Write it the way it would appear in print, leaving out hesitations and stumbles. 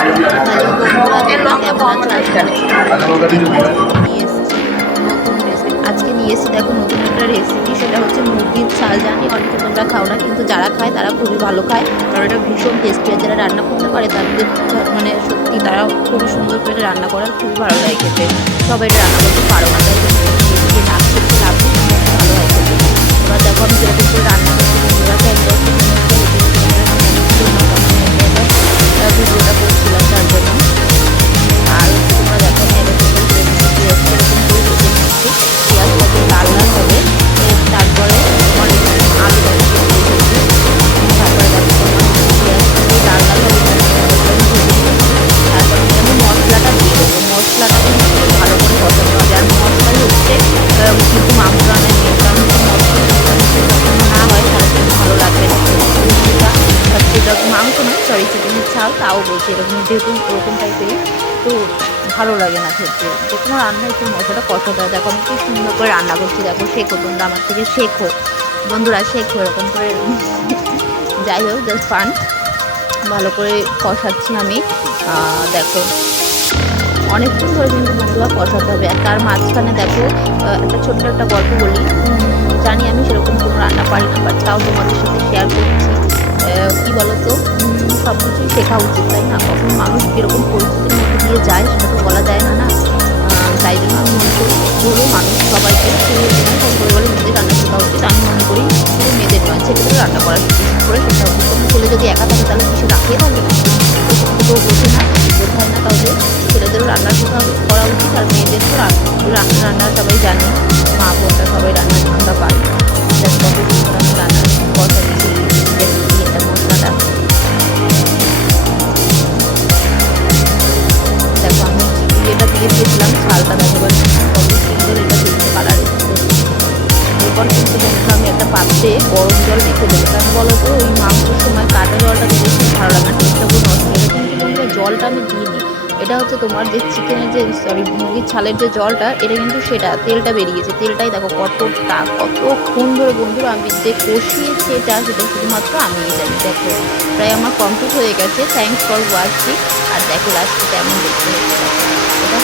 Hello বন্ধুরা, তোমরা কেমন আছো? আজকে নিয়ে এসেছি দেখো নতুন একটা রেসিপি। সেটা হচ্ছে মুরগির ঝাল। জানি অনেকে তোমরা খাও না, কিন্তু যারা খায় তারা খুবই ভালো খায়, কারণ এটা ভীষণ টেস্টি। আর যারা রান্না করতে পারে তাদের মানে সত্যি তারা খুবই সুন্দর করে রান্না করার খুবই ভালো লাগে খেতে। সবাই এটা রান্না করতে পারো না, তাই জন্য দিয়ে নাচ করতে লাভ নেই, ভালো হয় খেতে। এবার দেখো আমি যেরকম করে রান্না করছি বন্ধুরা, ভিডিওটা করছিলাম তার জন্য। আর তোমরা দেখো আমি এরকম করে পেঁয়াজটা এরকম করে ভেজে নিচ্ছি। পেঁয়াজটাকে লাল লাল হবে, তারপরে তোমার এখানে আলুটা দিয়ে দিয়েছি। তারপরে দেখো তোমার পেঁয়াজটাকে লাল লাল হবে, তারপরে আমি মশলাটা দিয়ে দেবো। মশলাটা কিন্তু ভালো করে কষাতে হবে, আর মশলাই হচ্ছে কিন্তু মাংস রান্নার মেন। কারণ মশলা না হয় তাহলে কিন্তু ভালো লাগবে না। যেটা মাংস নয়, সরি, চিকেনের ঝাল তাও বলছি, এরকম যেহেতু ওরকম টাইপেরই, তো ভালো লাগে না খেতে। যে কোনো রান্না একটু মশলাটা কষাতে হয়। দেখো আমি খুব সুন্দর করে রান্না করছি, দেখো শেখো তোমরা আমার থেকে, শেখো বন্ধুরা, শেখো এরকম করে। যাই হোক, জাস্ট ফান। ভালো করে কষাচ্ছি আমি। দেখো অনেকক্ষণ ধরে কিন্তু বন্ধুরা কষাতে হবে। আর তার মাঝখানে দেখো একটা ছোট্ট একটা গল্প বলি। জানি আমি সেরকম কোনো রান্না পারি না, বাট তাও তোমাদের সাথে শেয়ার করছি। কী বলো তো, সব কিছুই শেখা উচিত, তাই না? কখন মানুষ কীরকম পরিস্থিতির মধ্যে দিয়ে যায় সেটা তো বলা যায় না, না? তাই জন্য আমি মনে করি ধরো মানুষ সবাইকে পরিবারে মেয়েদের রান্না শেখা উচিত। আমি মনে করি শুধু মেয়েদের নয়, ছেলেদের রান্না করার করে শেখা উচিত। কোনো ছেলে যদি একা থাকে তাহলে কিছু রাখিয়ে থাকবে না, কেউ বোঝে না, বোঝায় না কাউকে। ছেলেদেরও রান্না শেখা করা উচিত, আর মেয়েদের তো রান্না সবাই জানে, মা বোনরা সবাই রান্না আমরা পারি। কত সুন্দর আমি রান্নার কথা এটা মশলাটা দেখো আমি এটা দিয়ে দিয়েছিলাম, ঝালটা দেখো কত সুন্দর এটা দেখতে কালার এসেছে। এরপর কিন্তু বন্ধুরা আমি একটা পাত্রে গরম জল রেখে দেবো। কারণ বলো তো, ওই মাংসের সময় কাঁচা জলটা দিলে খুব ভালো লাগে না, টেস্টটা পুরো নষ্ট হয়ে যায়। কিন্তু বন্ধুরা জলটা আমি দিইনি, এটা হচ্ছে তোমার যে চিকেনের যে মুরগির ছালের যে জলটা, এটা কিন্তু সেটা তেলটা বেরিয়েছে। তেলটাই দেখো কতক্ষণ ধরে বন্ধুরা আমি যে কষিয়েছি, এটা সেটা শুধুমাত্র আমি জানি। দেখো প্রায় আমার কমপ্লিট হয়ে গেছে। Thanks for watching. আর দেখো লাস্টে কেমন দেখতে হচ্ছে এটা।